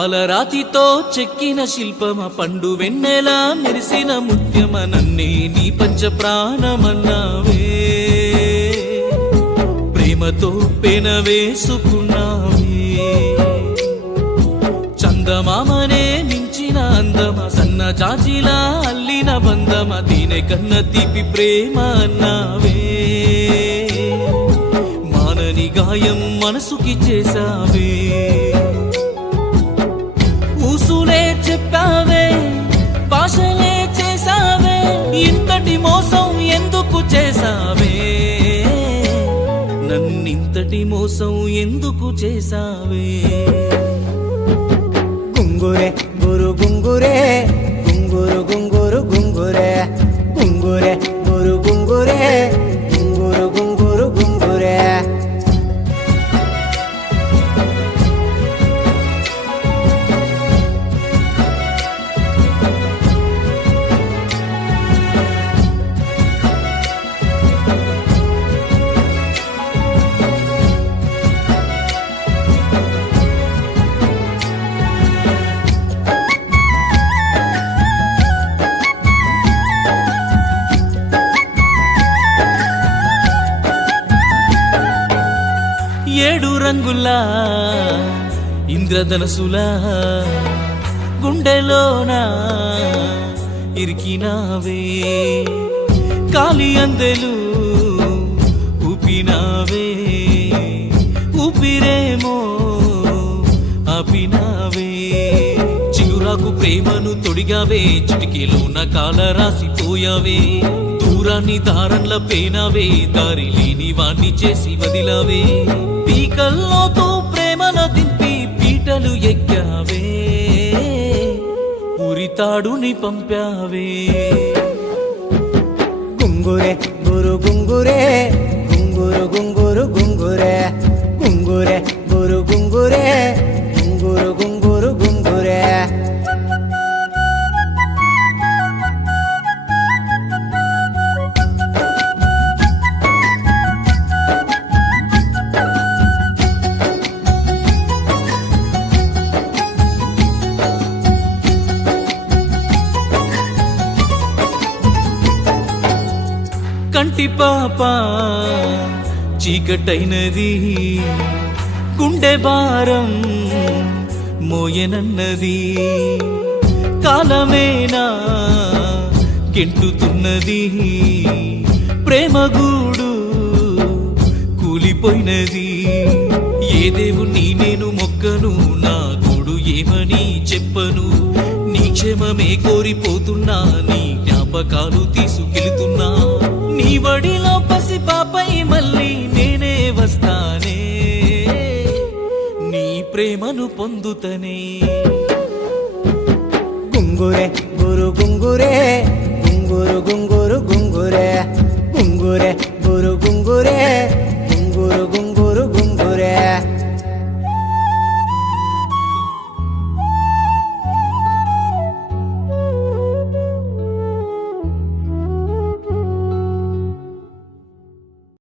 పాలరాతితో చెక్కిన శిల్పమ పండు వెన్నెలా మెరిసిన ముత్యమ నన్నే నీ పంచ ప్రాణమన్నావే ప్రేమతో పెనవేసుకున్నావే చందమామనే మించిన అందమ సన్న జాజిలా అల్లిన బంధమ దీనే కన్న తీపి ప్రేమ అన్నావే మానని గాయం మనసుకి చేసావే ఊసులే చెప్పావే భాషలే చేసావే ఇంతటి మోసం ఎందుకు చేసావే నన్నింతటి మోసం ఎందుకు చేసావే గుంగురే గురు గుంగురే గుంగురు గుంగురు గుంగురే గుంగురే గురు గుంగురే గుంగురు గుంగురు గుంగురే ఏడు రంగులా ఇంద్రధనసులా గుండెలోన ఇరికినావే కాలి అందెలు ఊపినావే ఊపిరేమో ఆపినావే చిగురాకు ప్రేమను తొడిగావే చిటికెలోన కాల రాసిపోయావే దూరాన్ని దారంల పేనావే దారి లేని వాణ్ణి చేసి వదిలావే పీకల్లోతో ప్రేమను దింపి పీటలు ఎక్కావే ఉరితాడుని పంపావే గుంగురే గురు గుంగురే గుంగురు గుంగురు గుంగురే గుంగురే గురు గుంగురే గుంగురు గుంగురు గుంగురే కంటి పాప చీకటైనది గుండె భారం మోయనన్నది కాలమేనా కెంటుతున్నది ప్రేమగూడు కూలిపోయినది ఏ దేవుణ్ణి నేను మొక్కను నా గూడు ఏమని చెప్పను నీ క్షేమమే కోరిపోతున్నా నీ జ్ఞాపకాలు తీసుకెళ్తున్నా నీ వడిలో పసి పాపై మళ్ళీ నేనే వస్తానే నీ ప్రేమను పొందుతనే గుంగురే గురు గుంగురే గుంగురు గుంగురు గుంగురే గుంగురే గురు గుంగురే గుంగురు గుంగురు